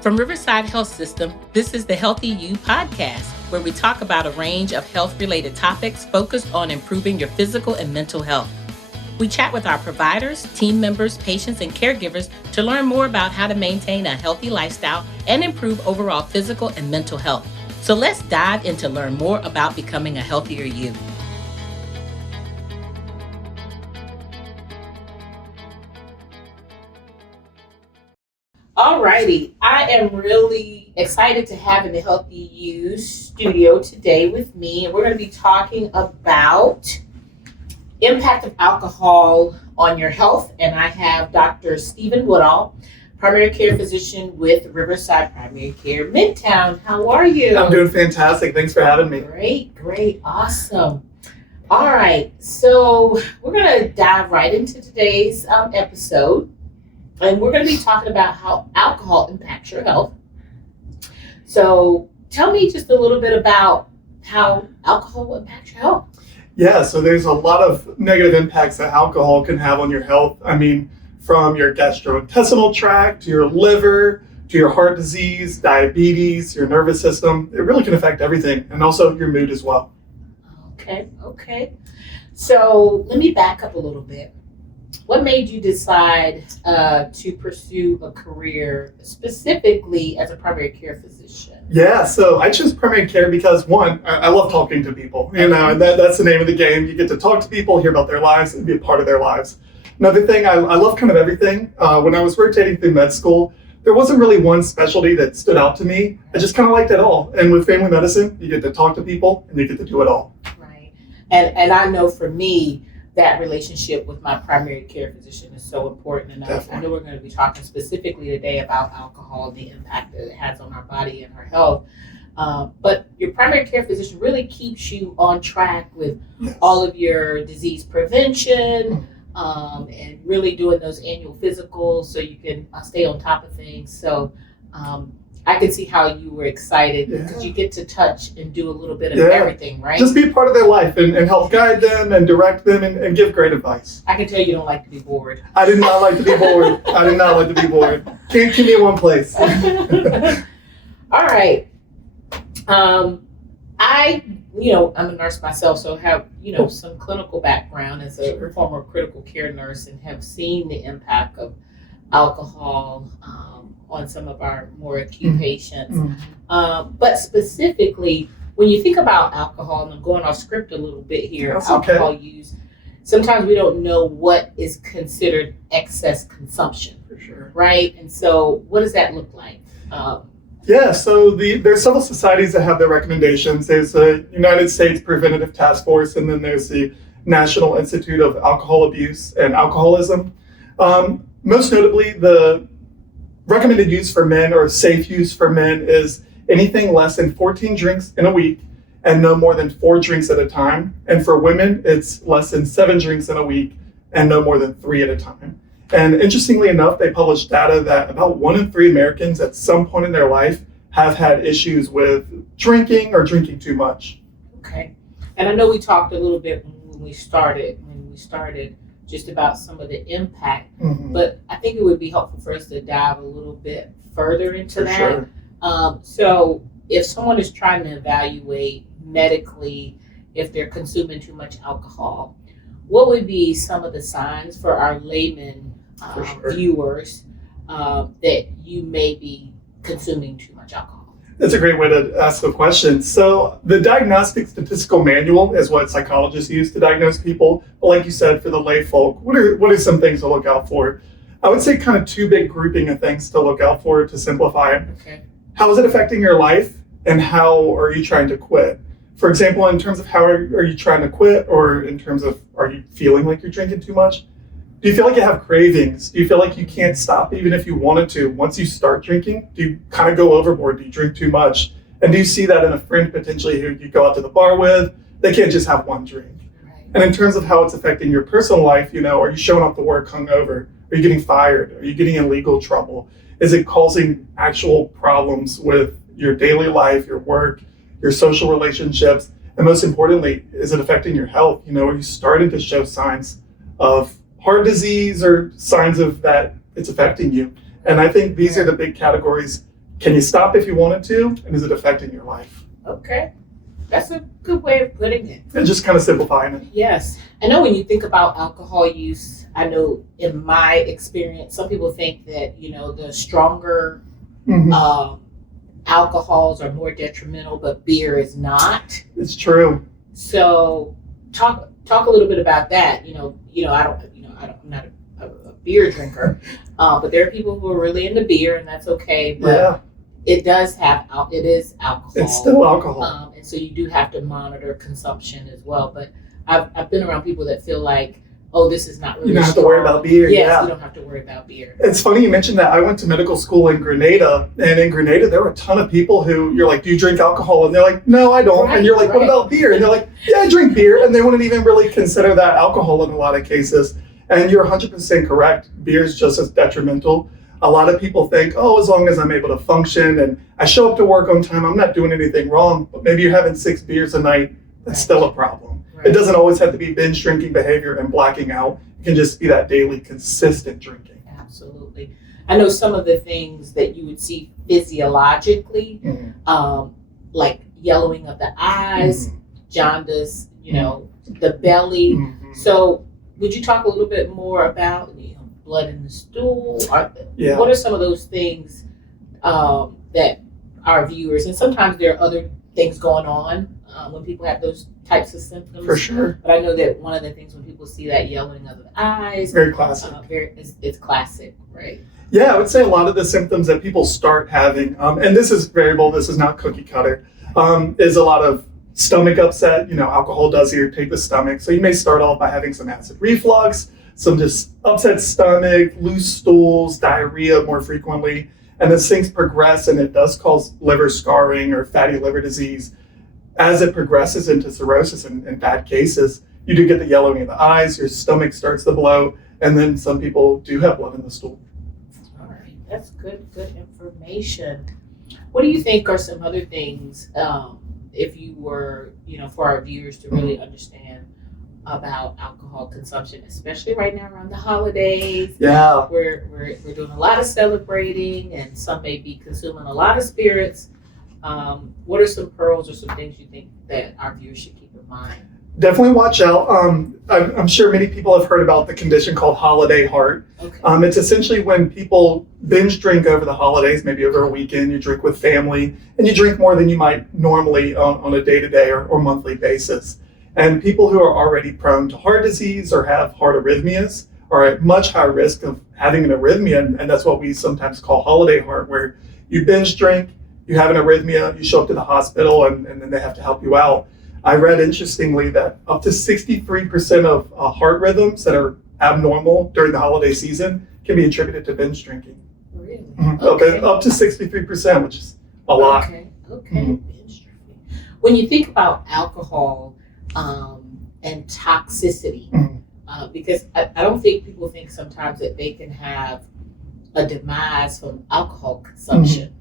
From Riverside Health System, this is the Healthy You podcast, where we talk about a range of health-related topics focused on improving your physical and mental health. We chat with our providers, team members, patients, and caregivers to learn more about how to maintain a healthy lifestyle and improve overall physical and mental health. So let's dive in to learn more about becoming a healthier you. Alrighty, I am really excited to have in the Healthy You studio today with me, and we're going to be talking about impact of alcohol on your health. And I have Dr. Stephen Woodall, primary care physician with Riverside Primary Care Midtown. How are you? I'm doing fantastic. Thanks for having me. Great, awesome. All right, so we're going to dive right into today's episode. And we're going to be talking about how alcohol impacts your health. So tell me just a little bit about how alcohol impacts your health. Yeah, so there's a lot of negative impacts that alcohol can have on your health. I mean, from your gastrointestinal tract to your liver, to your heart disease, diabetes, your nervous system. It really can affect everything, and also your mood as well. Okay. So let me back up a little bit. What made you decide to pursue a career specifically as a primary care physician? Yeah, so I chose primary care because, one, I love talking to people, and that's the name of the game. You get to talk to people, hear about their lives, and be a part of their lives. Another thing, I love kind of everything. When I was rotating through med school, there wasn't really one specialty that stood out to me. I just kind of liked it all. And with family medicine, you get to talk to people, and you get to do it all. Right. And I know for me, that relationship with my primary care physician is so important. And I know we're going to be talking specifically today about alcohol, the impact that it has on our body and our health. But your primary care physician really keeps you on track with all of your disease prevention and really doing those annual physicals so you can stay on top of things. So I can see how you were excited because you get to touch and do a little bit of everything, right? Just be a part of their life and help guide them and direct them and give great advice. I can tell you don't like to be bored. I did not like to be bored. Can't keep me in one place. All right. I'm a nurse myself, so have, some clinical background as a former critical care nurse and have seen the impact of alcohol on some of our more acute patients. But specifically, when you think about alcohol, and I'm going off script a little bit here, alcohol use, sometimes we don't know what is considered excess consumption. For sure. Right? And so what does that look like? So there's several societies that have their recommendations. There's the United States Preventative Task Force, and then there's the National Institute of Alcohol Abuse and Alcoholism. Most notably, the recommended use for men or safe use for men is anything less than 14 drinks in a week and no more than 4 drinks at a time. And for women, it's less than 7 drinks in a week and no more than 3 at a time. And interestingly enough, they published data that about 1 in 3 Americans at some point in their life have had issues with drinking or drinking too much. Okay. And I know we talked a little bit when we started just about some of the impact, but I think it would be helpful for us to dive a little bit further into that. Sure. So if someone is trying to evaluate medically if they're consuming too much alcohol, what would be some of the signs for our layman viewers that you may be consuming too much alcohol? That's a great way to ask the question. So the Diagnostic Statistical Manual is what psychologists use to diagnose people. But like you said, for the lay folk, what are some things to look out for? I would say kind of 2 big grouping of things to look out for to simplify it. Okay. How is it affecting your life, and how are you trying to quit? For example, in terms of how are you trying to quit, or in terms of are you feeling like you're drinking too much? Do you feel like you have cravings? Do you feel like you can't stop even if you wanted to? Once you start drinking, do you kind of go overboard? Do you drink too much? And do you see that in a friend potentially who you go out to the bar with? They can't just have 1 drink. Right. And in terms of how it's affecting your personal life, are you showing up to work hungover? Are you getting fired? Are you getting in legal trouble? Is it causing actual problems with your daily life, your work, your social relationships? And most importantly, is it affecting your health? Are you starting to show signs of heart disease or signs of that it's affecting you? And I think these are the big categories Can you stop if you wanted to? And is it affecting your life? Okay. That's a good way of putting it. And just kind of simplifying it. Yes. I know when you think about alcohol use, I know in my experience, some people think that, the stronger alcohols are more detrimental, but beer is not. It's true. So talk a little bit about that. I'm not a beer drinker, but there are people who are really into beer, and that's okay. But it is alcohol. It's still alcohol. And so you do have to monitor consumption as well. But I've been around people that feel like, oh, this is not really You don't have to strong. worry about beer. Yes, you don't have to worry about beer. It's funny you mentioned that. I went to medical school in Grenada, and in Grenada there were a ton of people who you're like, do you drink alcohol? And they're like, no, I don't. And you're like, what about beer? And they're like, yeah, I drink beer. And they wouldn't even really consider that alcohol in a lot of cases. And you're 100% correct. Beer is just as detrimental. A lot of people think, oh, as long as I'm able to function and I show up to work on time, I'm not doing anything wrong. But maybe you're having 6 beers a night. That's still a problem. Right. It doesn't always have to be binge drinking behavior and blacking out. It can just be that daily consistent drinking. Absolutely. I know some of the things that you would see physiologically, like yellowing of the eyes, jaundice, the belly. So would you talk a little bit more about blood in the stool? What are some of those things that our viewers, and sometimes there are other things going on when people have those types of symptoms. For sure. But I know that one of the things when people see that yellowing of the eyes, very classic. It's classic, right? Yeah, I would say a lot of the symptoms that people start having, and this is variable, this is not cookie cutter, is a lot of stomach upset. Alcohol does irritate the stomach. So you may start off by having some acid reflux, some just upset stomach, loose stools, diarrhea more frequently. And as things progress, and it does cause liver scarring or fatty liver disease, as it progresses into cirrhosis in bad cases, you do get the yellowing of the eyes, your stomach starts to blow, and then some people do have blood in the stool. All right, that's good information. What do you think are some other things, if you were, for our viewers to really understand about alcohol consumption, especially right now around the holidays? Yeah. We're doing a lot of celebrating, and some may be consuming a lot of spirits. What are some pearls or some things you think that our viewers should keep in mind? Definitely watch out. I'm sure many people have heard about the condition called holiday heart. Okay. It's essentially when people binge drink over the holidays, maybe over a weekend, you drink with family, and you drink more than you might normally on a day-to-day or monthly basis. And people who are already prone to heart disease or have heart arrhythmias are at much higher risk of having an arrhythmia, and that's what we sometimes call holiday heart, where you binge drink, you have an arrhythmia, you show up to the hospital, and then they have to help you out. I read, interestingly, that up to 63% of heart rhythms that are abnormal during the holiday season can be attributed to binge drinking. Really? Okay. Up to 63%, which is a lot. Okay. Binge drinking. When you think about alcohol and toxicity, because I don't think people think sometimes that they can have a demise from alcohol consumption.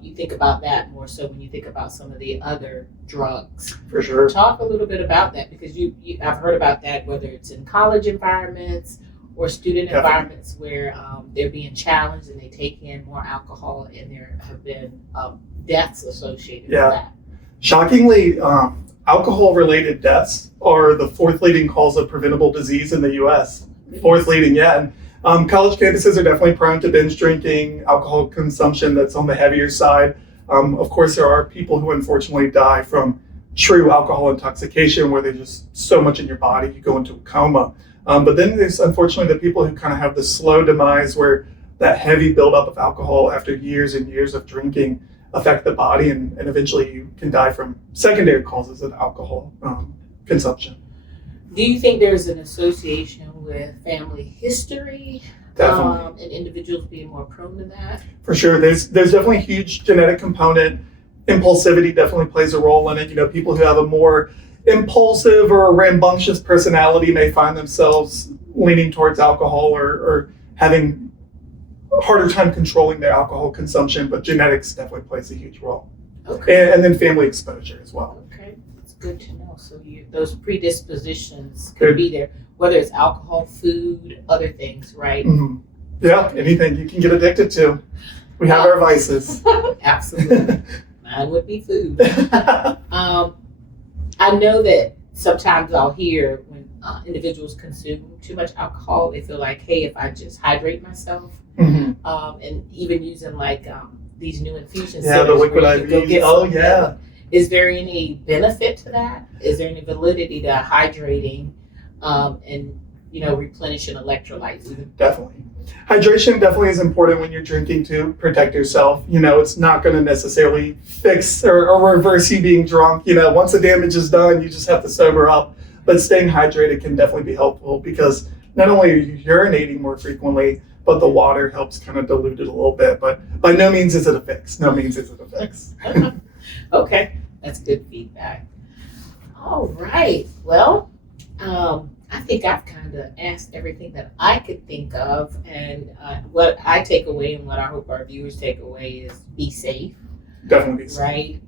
You think about that more so when you think about some of the other drugs. For sure. Talk a little bit about that, because I've heard about that, whether it's in college environments or student environments where they're being challenged and they take in more alcohol, and there have been deaths associated with that. Shockingly, alcohol-related deaths are the 4th leading cause of preventable disease in the U.S. 4th leading, yeah. And college campuses are definitely prone to binge drinking, alcohol consumption that's on the heavier side. Of course, there are people who unfortunately die from true alcohol intoxication, where there's just so much in your body, you go into a coma. But then there's unfortunately the people who kind of have the slow demise, where that heavy buildup of alcohol after years and years of drinking affect the body, and eventually you can die from secondary causes of alcohol consumption. Do you think there's an association with family history and individuals being more prone to that? For sure. There's definitely a huge genetic component. Impulsivity definitely plays a role in it. People who have a more impulsive or rambunctious personality may find themselves leaning towards alcohol or having a harder time controlling their alcohol consumption, but genetics definitely plays a huge role. Okay. And then family exposure as well. Okay, that's good to know. So those predispositions could be there, whether it's alcohol, food, other things, right? Yeah, anything you can get addicted to. We have our vices. Absolutely. Mine would be food. I know that sometimes I'll hear when individuals consume too much alcohol, they feel like, hey, if I just hydrate myself, and even using like these new infusion centers, the liquid where you can go IVs. get Oh, some. yeah. Is there any benefit to that? Is there any validity to hydrating and replenishing electrolytes? Definitely. Hydration definitely is important when you're drinking to protect yourself. It's not going to necessarily fix or reverse you being drunk. Once the damage is done, you just have to sober up. But staying hydrated can definitely be helpful because not only are you urinating more frequently, but the water helps kind of dilute it a little bit. But by no means is it a fix. No means is it a fix. Okay, that's good feedback. All right. Well, I think I've kind of asked everything that I could think of, and what I take away and what I hope our viewers take away is be safe. Definitely. Right?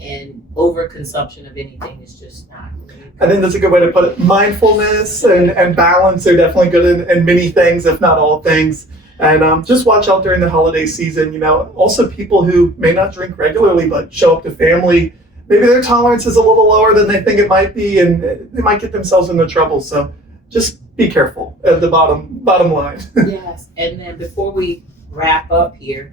And overconsumption of anything is just not really good. I think that's a good way to put it. Mindfulness and balance are definitely good in many things, if not all things. And just watch out during the holiday season. Also people who may not drink regularly but show up to family, maybe their tolerance is a little lower than they think it might be, and they might get themselves into trouble. So just be careful at the bottom line. Yes. And then before we wrap up here,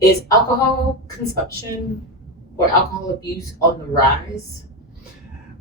is alcohol consumption or alcohol abuse on the rise?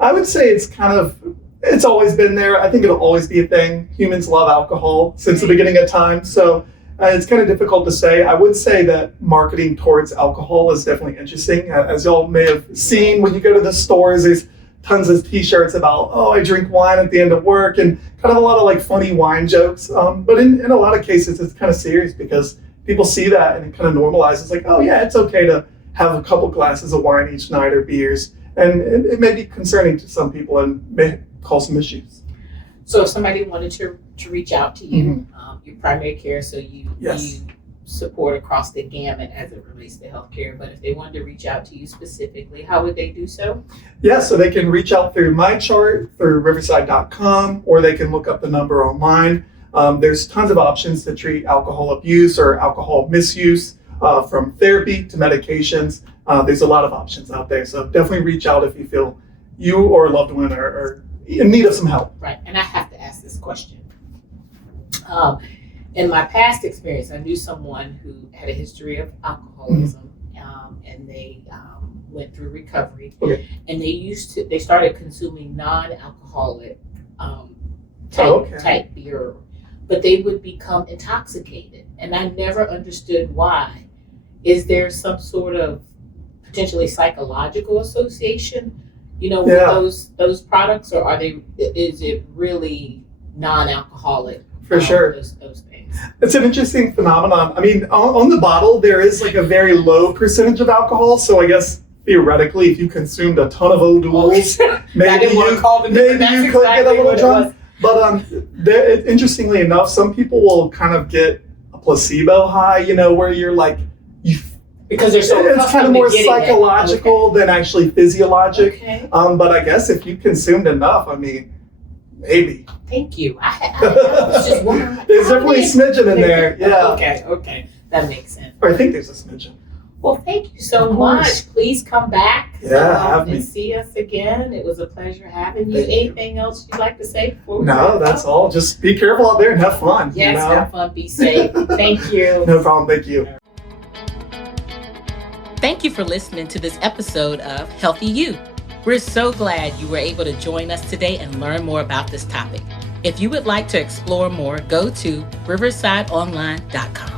I would say it's always been there. I think it'll always be a thing. Humans love alcohol since the beginning of time. So it's kind of difficult to say. I would say that marketing towards alcohol is definitely interesting. As y'all may have seen, when you go to the stores, there's tons of t-shirts about, oh, I drink wine at the end of work, and kind of a lot of like funny wine jokes. But in a lot of cases, it's kind of serious because people see that and it kind of normalizes like, oh yeah, it's okay to have a couple glasses of wine each night or beers. And it may be concerning to some people and may cause some issues. So if somebody wanted to reach out to you, your primary care, so you support across the gamut as it relates to healthcare, but if they wanted to reach out to you specifically, how would they do so? Yeah, so they can reach out through my chart, through riverside.com, or they can look up the number online. There's tons of options to treat alcohol abuse or alcohol misuse, from therapy to medications. There's a lot of options out there, so definitely reach out if you feel you or a loved one are in need of some help. Right, and I have to ask this question. In my past experience, I knew someone who had a history of alcoholism, and they went through recovery, and they started consuming non-alcoholic type beer, but they would become intoxicated, and I never understood why. Is there some sort of potentially psychological association, with those products, or is it really non-alcoholic? For sure. Those things. It's an interesting phenomenon. I mean, on the bottle, there is like a very low percentage of alcohol. So I guess theoretically, if you consumed a ton of O'Douls, maybe you could get a little drunk. But interestingly enough, some people will kind of get a placebo high, where you're like, because they're so it's kind of more psychological than actually physiologic. Okay. But I guess if you consumed enough, I mean, maybe. Thank you. I was just wondering. There's definitely a smidgen in there. Yeah. Okay. That makes sense. Or I think there's a smidgen. Well, thank you so much. Please come back and see us again. It was a pleasure having you. Anything else you'd like to say before we No, that's all. Just be careful out there and have fun. Yes, have fun. Be safe. Thank you. No problem. Thank you. Thank you for listening to this episode of Healthy You. We're so glad you were able to join us today and learn more about this topic. If you would like to explore more, go to riversideonline.com.